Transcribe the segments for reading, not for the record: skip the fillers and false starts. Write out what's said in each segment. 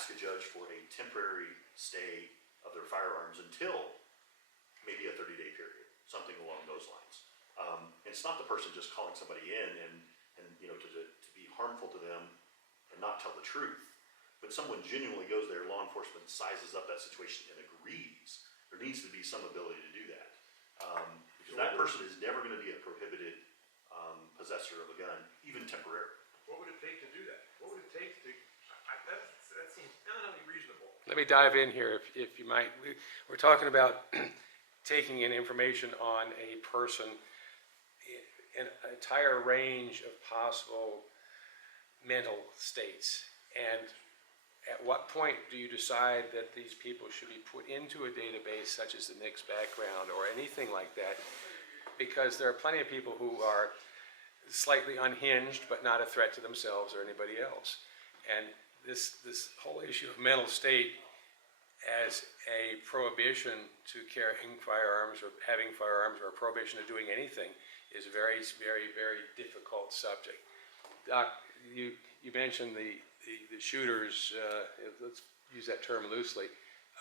ask a judge for a temporary stay of their firearms until maybe a 30-day period, something along those lines. And it's not the person just calling somebody in and to be harmful to them and not tell the truth, but someone genuinely goes there, law enforcement sizes up that situation and agrees. There needs to be some ability to do that. Because that person is never going to be a prohibited possessor of a gun, even temporarily. What would it take to do that? What would it take to, that seems eminently reasonable. Let me dive in here if you might. We're talking about taking in information on a person, an entire range of possible mental states. And at what point do you decide that these people should be put into a database such as the NICS background or anything like that? Because there are plenty of people who are slightly unhinged but not a threat to themselves or anybody else. And this whole issue of mental state as a prohibition to carrying firearms or having firearms or a prohibition of doing anything is a very, very, very difficult subject. Doc, you mentioned the shooters, let's use that term loosely.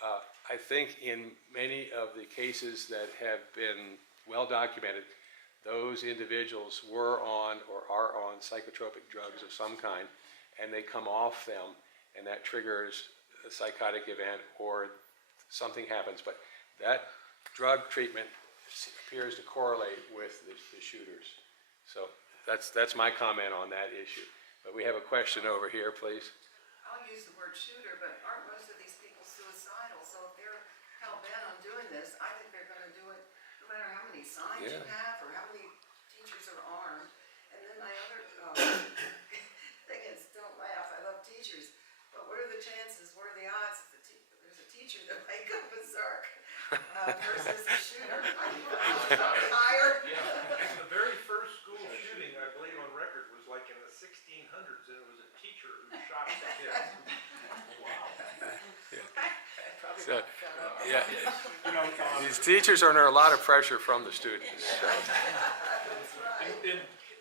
I think in many of the cases that have been well documented, those individuals were on or are on psychotropic drugs of some kind, and they come off them, and that triggers a psychotic event or something happens. But that drug treatment appears to correlate with the shooters. So that's my comment on that issue. But we have a question over here, please. I'll use the word shooter, but aren't most of these people suicidal? So if they're hell-bent on doing this, I think they're going to do it no matter how many signs you have or how many teachers are armed. And then my other thing is, don't laugh, I love teachers, but what are the chances, what are the odds that there's a teacher that might go berserk versus a shooter? Higher. Yeah. The very first school shooting, I believe on record, was like in the 1600s, and it was a teacher who shot the kids. Wow. So, yeah, these teachers are under a lot of pressure from the students. So.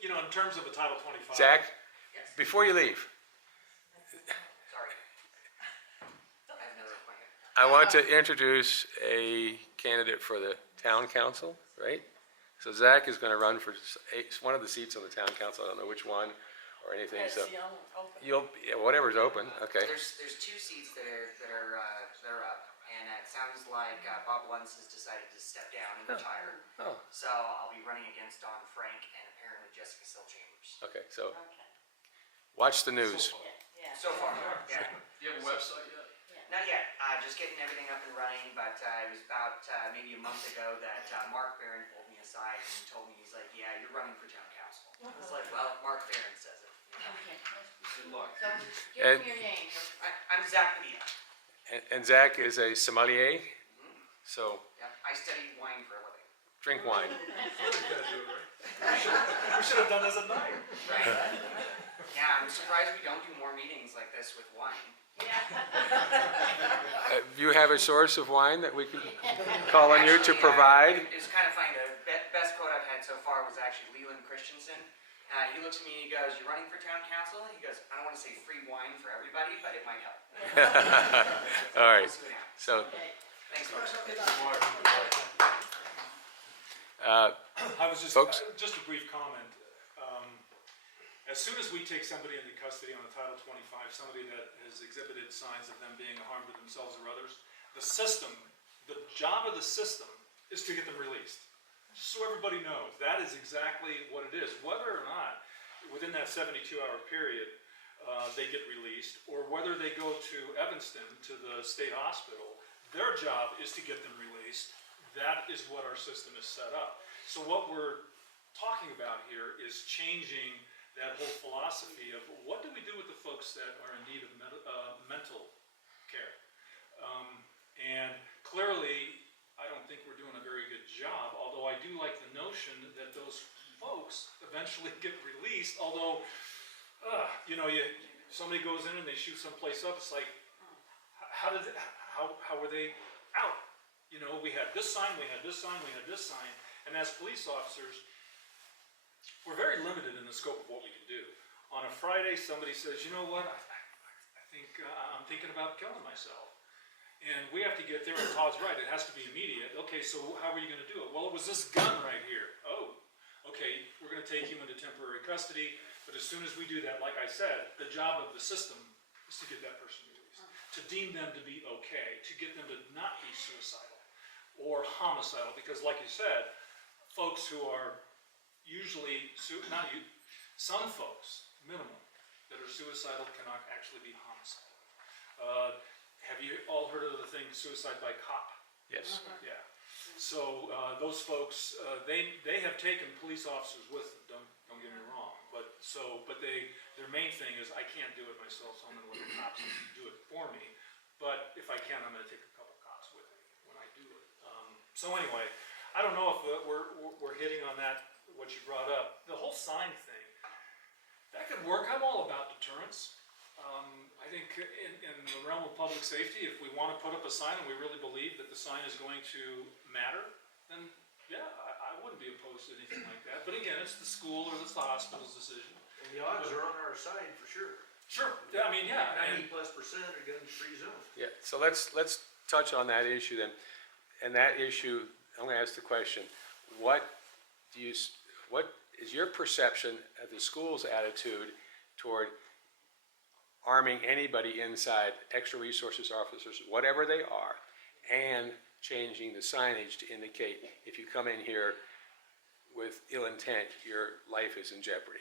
In terms of a Title 25. Zach, before you leave, Sorry. I have another appointment. I want to introduce a candidate for the town council, right? So Zach is going to run for one of the seats on the town council. I don't know which one or anything. So whatever's open. Okay. There's two seats that are up, and it sounds like Bob Luntz has decided to step down and retire. Oh. So I'll be running against Don Frank and apparently Jessica Sill Chambers. Okay. So watch the news. So far, yeah. Do you have a website yet? Not yet. Just getting everything up and running, but it was about maybe a month ago that Mark Barron pulled me aside and told me, he's like, yeah, you're running for town council. I was like, well, Mark Barron says it. Good luck. So, give me your name. I'm Zach Padilla. And Zach is a sommelier, so Yep, I study wine for a living. drink wine. We should have done this at night. Right. Yeah, I'm surprised we don't do more meetings like this with wine. Do you have a source of wine that we can call on you to provide? It's kind of funny. The best quote I've had so far was actually Leland Christensen. He looks at me and he goes, "You're running for town council?" He goes, "I don't want to say free wine for everybody, but it might help." All right. We'll see what happens. So Thanks, folks. I was Folks? just a brief comment. As soon as we take somebody into custody on a Title 25, somebody that has exhibited signs of them being a harm to themselves or others, the job of the system is to get them released. So everybody knows, that is exactly what it is. Whether or not, within that 72-hour period, they get released, or whether they go to Evanston, to the state hospital, their job is to get them released. That is what our system is set up. So what we're talking about here is changing that whole philosophy of what do we do with the folks that are in need of mental care. And clearly, I don't think we're doing a very good job, although I do like the notion that those folks eventually get released, although, somebody goes in and they shoot someplace up, it's like, how were they out? We had this sign, we had this sign, we had this sign, and as police officers, we're very limited in the scope of what we can do. On a Friday, somebody says, you know what, I I'm thinking about killing myself. And we have to get there, and Todd's right, it has to be immediate. Okay, so how are you gonna do it? Well, it was this gun right here. Oh, okay, we're gonna take you into temporary custody, but as soon as we do that, like I said, the job of the system is to get that person released, to deem them to be okay, to get them to not be suicidal or homicidal, because like you said, folks who are usually, some folks, minimum, that are suicidal cannot actually be homicidal. Have you all heard of the thing suicide by cop? Yes. Yeah. So those folks, they have taken police officers with them. Don't get me wrong. But their main thing is I can't do it myself, so I'm going to let the cops do it for me. But if I can, I'm going to take a couple cops with me when I do it. So anyway, I don't know if we're hitting on that what you brought up. The whole sign thing, that could work. I'm all about deterrence. I think in the realm of public safety, if we want to put up a sign and we really believe that the sign is going to matter, then yeah, I wouldn't be opposed to anything like that. But again, it's the school or it's the hospital's decision. And the odds are on our side for sure. Sure, I mean, yeah. And 90+% are gun-free zone. Yeah, so let's touch on that issue then. And that issue, I'm gonna ask the question, what is your perception of the school's attitude toward arming anybody inside, extra resources officers, whatever they are, and changing the signage to indicate if you come in here with ill intent, your life is in jeopardy?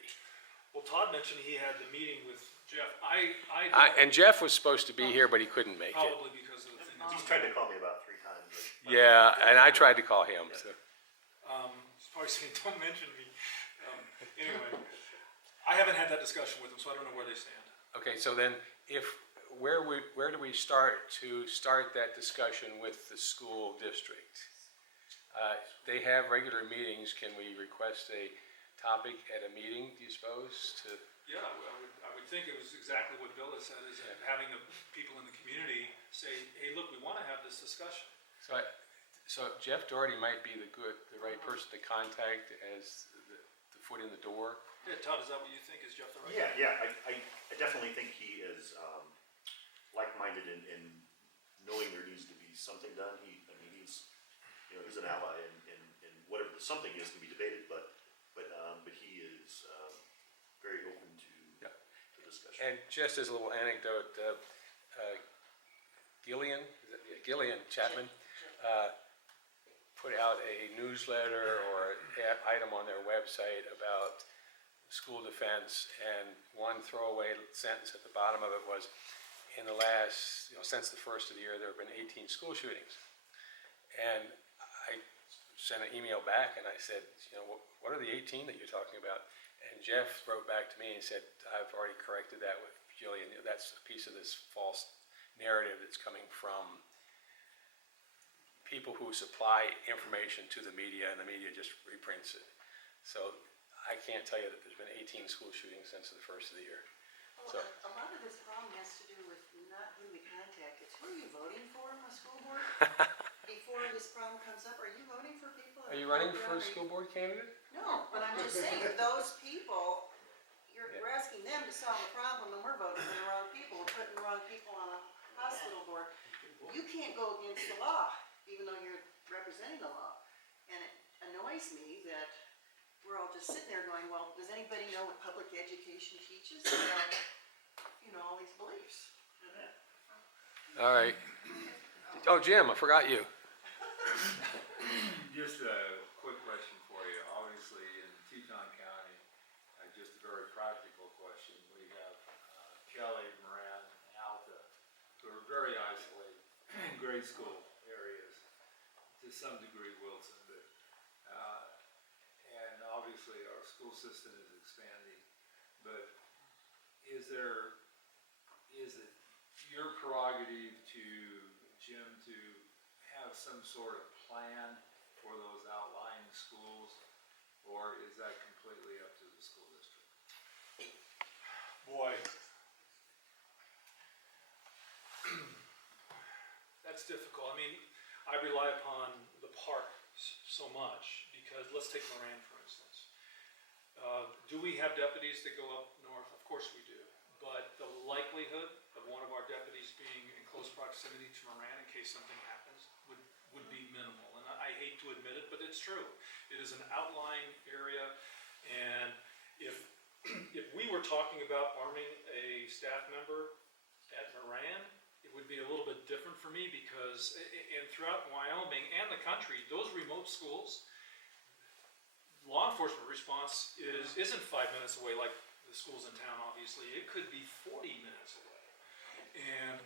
well, Todd mentioned he had the meeting with Jeff. And Jeff was supposed to be here, but he couldn't make it. Probably because of the thing. He's tried to call me about 3 times. but- Yeah, and I tried to call him, so. He's probably saying, don't mention me. Anyway, I haven't had that discussion with him, so I don't know where they stand. Okay, so then where do we start that discussion with the school district? They have regular meetings. Can we request a topic at a meeting, do you suppose, to? Yeah, I would think it was exactly what Bill had said, is having the people in the community say, hey, look, we want to have this discussion. So Jeff Doherty might be the right person to contact as the foot in the door. Yeah, Todd, is that what you think? Is Jeff the right? Yeah, I definitely think he is like-minded in knowing there needs to be something done. He's an ally in whatever the something is can be debated, but he is very open to discussion. And just as a little anecdote, Gillian Chapman put out a newsletter or an item on their website about school defense, and one throwaway sentence at the bottom of it was, in the last, since the first of the year, there have been 18 school shootings. And I sent an email back and I said, what are the 18 that you're talking about? And Jeff wrote back to me and said, I've already corrected that with Jillian. That's a piece of this false narrative that's coming from people who supply information to the media, and the media just reprints it. So I can't tell you that there's been 18 school shootings since the first of the year. Well, a lot of this problem has to do with not who we contact, it's who are you voting for on the school board? Before this problem comes up, are you voting for people? Are you running for a school board candidate? No, but I'm just saying, those people, we're asking them to solve the problem, and we're voting for the wrong people, we're putting the wrong people on a hospital board. You can't go against the law, even though you're representing the law. And it annoys me that we're all just sitting there going, well, does anybody know what public education teaches about, all these beliefs? All right. Oh, Jim, I forgot you. Just a quick question for you. Obviously, in Teton County, just a very practical question. We have Kelly, Moran, and Alta, who are very isolated in grade school areas, to some degree Wilson, but and obviously our school system is expanding. But is it your prerogative to, Jim, to have some sort of plan for those outlying schools, or is that completely up to the school district? Boy. That's difficult. I mean, I rely upon the park so much, because let's take Moran, for instance. Do we have deputies that go up north? Of course we do. But the likelihood of one of our deputies being in close proximity to Moran in case something happens would be minimal. And I hate to admit it, but it's true. It is an outlying area, and if we were talking about arming a staff member at Moran, it would be a little bit different for me because, and throughout Wyoming and the country, those remote schools, law enforcement response isn't 5 minutes away like the schools in town, obviously. It could be 40 minutes away. And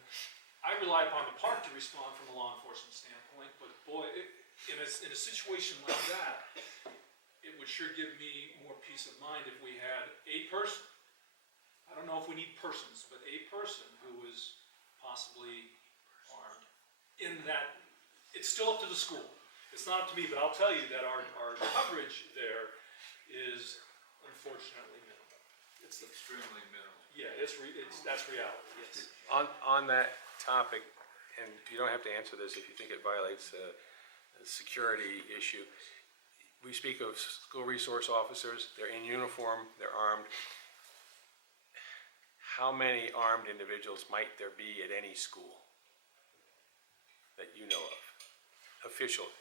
I rely upon the park to respond from a law enforcement standpoint, but boy, in a situation like that, it would sure give me more peace of mind if we had a person, I don't know if we need persons, but a person who is possibly armed in that, it's still up to the school. It's not up to me, but I'll tell you that our coverage there is unfortunately minimal. It's extremely minimal. Yeah, that's reality, yes. On that topic, and you don't have to answer this if you think it violates a security issue. We speak of school resource officers, they're in uniform, they're armed. How many armed individuals might there be at any school that you know of, officially?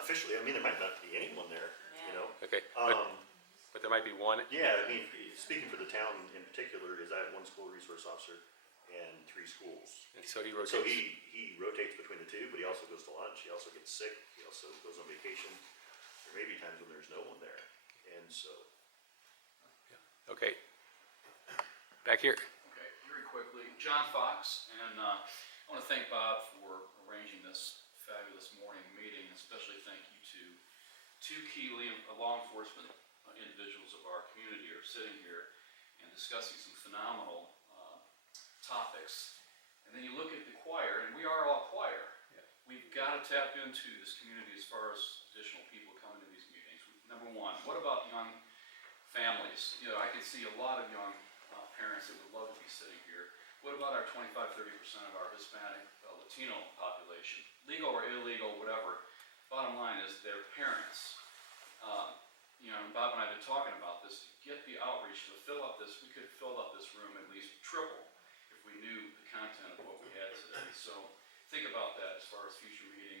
Officially, I mean, there might not be anyone there, you know? Okay, Um, but there might be one. yeah, I mean, speaking for the town in particular, is I have one school resource officer and 3 schools. And so he rotates. So he rotates between the two, but he also goes to lunch, he also gets sick, he also goes on vacation. There may be times when there's no one there, and so. Okay. Back here. Okay, very quickly, John Fox, and I want to thank Bob for arranging this fabulous morning meeting, especially thank you to 2 key law enforcement individuals of our community are sitting here and discussing some phenomenal topics. And then you look at the choir, and we are all choir. Yeah. We've got to tap into this community as far as additional people coming to these meetings. Number one, what about young families? You know, I can see a lot of young parents that would love to be sitting here. What about our 25-30% of our Hispanic Latino population? Legal or illegal, whatever. Bottom line is their parents. You know, and Bob and I have been talking about this. To get the outreach to fill up this, we could fill up this room at least triple if we knew the content of what we had today. So think about that as far as future meetings.